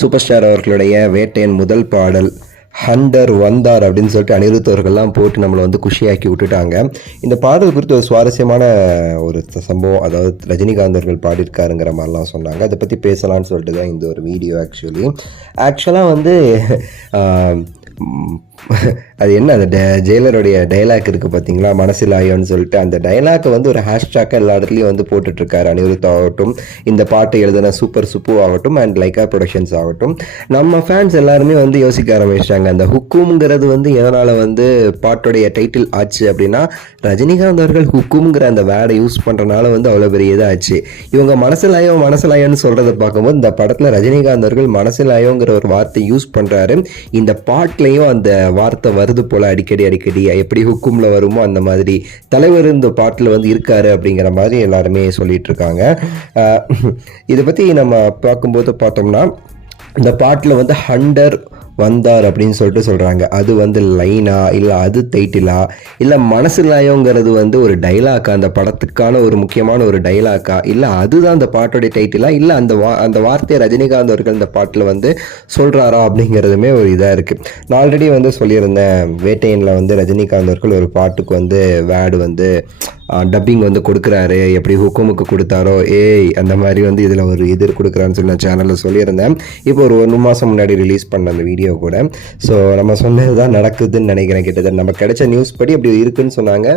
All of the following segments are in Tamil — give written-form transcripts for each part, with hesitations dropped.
சூப்பர் ஸ்டார் அவர்களுடைய வேட்டையன் முதல் பாடல் ஹண்டர் வந்தார் அப்படின்னு சொல்லிட்டு அனிருத் அவர்கள்லாம் போட்டு நம்மளை வந்து குஷியாக்கி விட்டுட்டாங்க. இந்த பாடல் குறித்து ஒரு சுவாரஸ்யமான ஒரு சம்பவம், அதாவது ரஜினிகாந்த் அவர்கள் பாடியிருக்காருங்கிற மாதிரிலாம் சொன்னாங்க. அதை பற்றி பேசலான்னு சொல்லிட்டு தான் இந்த ஒரு வீடியோ. ஆக்சுவலாக வந்து அது என்ன, அந்த ஜெயிலருடைய டைலாக் இருக்குது பார்த்தீங்களா, மனசில் ஆயோன்னு சொல்லிட்டு, அந்த டைலாக்கை வந்து ஒரு ஹேஷ்டாக்காக எல்லா இடத்துலையும் வந்து போட்டுட்ருக்காரு அனிருத் ஆகட்டும், இந்த பாட்டை எழுதின சூப்பர் சுப்பு ஆகட்டும் அண்ட் லைக்கா ப்ரொடக்ஷன்ஸ் ஆகட்டும். நம்ம ஃபேன்ஸ் எல்லாருமே வந்து யோசிக்க ஆரம்பிச்சிட்டாங்க, அந்த ஹுக்கும்ங்கிறது வந்து எதனால் வந்து பாட்டோடைய டைட்டில் ஆச்சு அப்படின்னா, ரஜினிகாந்த் அவர்கள் ஹுக்கும்ங்கிற அந்த வேர்டை யூஸ் பண்ணுறனால வந்து அவ்வளோ பெரிய இதாச்சு. இவங்க மனசிலாயோன்னு சொல்கிறத பார்க்கும்போது இந்த படத்தில் ரஜினிகாந்த் அவர்கள் மனசிலாயோங்கிற ஒரு வார்த்தை யூஸ் பண்ணுறாரு. இந்த பாட்லேயும் அந்த வார்த்தை வருது போல் அடிக்கடி எப்படி ஹுக்கும்ல வருமோ அந்த மாதிரி தலைவர் இந்த பாட்டில் வந்து இருக்காரு அப்படிங்கிற மாதிரி எல்லாருமே சொல்லிட்டு இருக்காங்க. இதை பற்றி நம்ம பார்த்தோம்னா இந்த பாட்டில் வந்து ஹண்டர் வந்தார் அப்படின்னு சொல்லிட்டு சொல்கிறாங்க. அது வந்து லைனா இல்லை அது டைட்டிலா இல்லை மனசிலாயோங்கிறது வந்து ஒரு டைலாக்கா, அந்த படத்துக்கான ஒரு முக்கியமான ஒரு டைலாக்கா, இல்லை அதுதான் அந்த பாட்டோடைய டைட்டிலா, இல்லை அந்த வார்த்தையை ரஜினிகாந்த் அவர்கள் இந்த பாட்டில் வந்து சொல்கிறாரா அப்படிங்கிறதுமே ஒரு இதாக இருக்குது. நான் ஆல்ரெடி வந்து சொல்லியிருந்தேன், வேட்டையனில் வந்து ரஜினிகாந்த் அவர்கள் ஒரு பாட்டுக்கு வந்து வேர்டு வந்து டப்பிங் வந்து கொடுக்குறாரு, எப்படி ஹுக்குமுக்கு கொடுத்தாரோ அந்த மாதிரி வந்து இதில் ஒரு கொடுக்குறான்னு சொல்லி நான் சேனலில் சொல்லியிருந்தேன். இப்போ ஒரு 1 மாதம் முன்னாடி ரிலீஸ் பண்ண அந்த வீடியோ கூட. ஸோ நம்ம சொன்னது தான் நடக்குதுன்னு நினைக்கிறேன். கிட்டத்தட்ட நம்ம கிடைச்ச நியூஸ் படி அப்படி இருக்குன்னு சொன்னாங்க.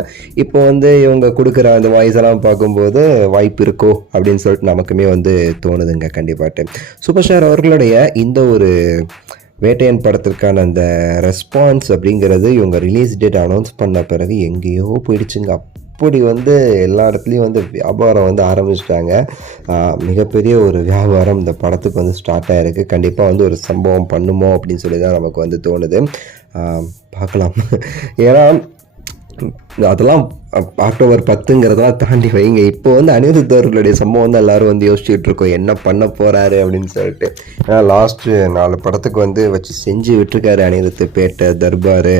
இப்போ வந்து இவங்க கொடுக்குற அந்த வாய்ஸ் எல்லாம் பார்க்கும்போது வாய்ப்பு இருக்கோ அப்படின்னு சொல்லிட்டு நமக்குமே வந்து தோணுதுங்க. கண்டிப்பாட்டு சூப்பர் ஸ்டார் அவர்களுடைய இந்த ஒரு வேட்டையன் படத்திற்கான அந்த ரெஸ்பான்ஸ் அப்படிங்கிறது இவங்க ரிலீஸ் டேட் அனௌன்ஸ் பண்ண பிறகு எங்கேயோ போயிடுச்சுங்க. அப்படி வந்து எல்லா இடத்துலையும் வந்து வியாபாரம் வந்து ஆரம்பிச்சிட்டாங்க. மிகப்பெரிய ஒரு வியாபாரம் இந்த படத்துக்கு வந்து ஸ்டார்ட் ஆகிருக்கு. கண்டிப்பாக வந்து ஒரு சம்பவம் பண்ணுமோ அப்படின்னு சொல்லி தான் நமக்கு வந்து தோணுது. பார்க்கலாம். ஏன்னா அதெல்லாம் அக்டோபர் 10ங்கிறதெல்லாம் தாண்டி வைங்க. இப்போ வந்து அனிருத் அவர்களுடைய சம்பவம் வந்து எல்லோரும் வந்து யோசிச்சுட்டு இருக்கோம், என்ன பண்ண போகிறாரு அப்படின்னு சொல்லிட்டு. ஏன்னா லாஸ்ட்டு 4 படத்துக்கு வந்து வச்சு செஞ்சு விட்டுருக்காரு அனிருத். பேட்டை, தர்பார்,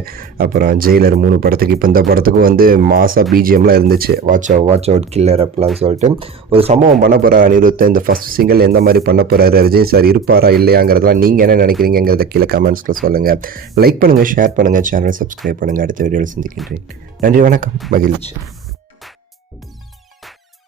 அப்புறம் ஜெயிலர் 3 படத்துக்கு. இப்போ இந்த படத்துக்கும் வந்து மாசா பிஜிஎம்லாம் இருந்துச்சு, வாட்ச் அவுட் கில்லர் அப்படிலாம் சொல்லிட்டு ஒரு சம்பவம் பண்ண போகிறார் அனிருத். இந்த ஃபஸ்ட் சிங்கிள் எந்த மாதிரி பண்ண போகிறாரு, ரஜினி சார் இருப்பாரா இல்லையாங்கிறதுலாம் நீங்கள் என்ன நினைக்கிறீங்கிறத கீழே கமெண்ட்ஸில் சொல்லுங்கள். லைக் பண்ணுங்கள், ஷேர் பண்ணுங்கள், சேனலை சப்ஸ்கிரைப் பண்ணுங்கள். அடுத்த வீடியோவில் சந்திக்கின்றேன். நன்றி, வணக்கம், மகிழ்ச்சி.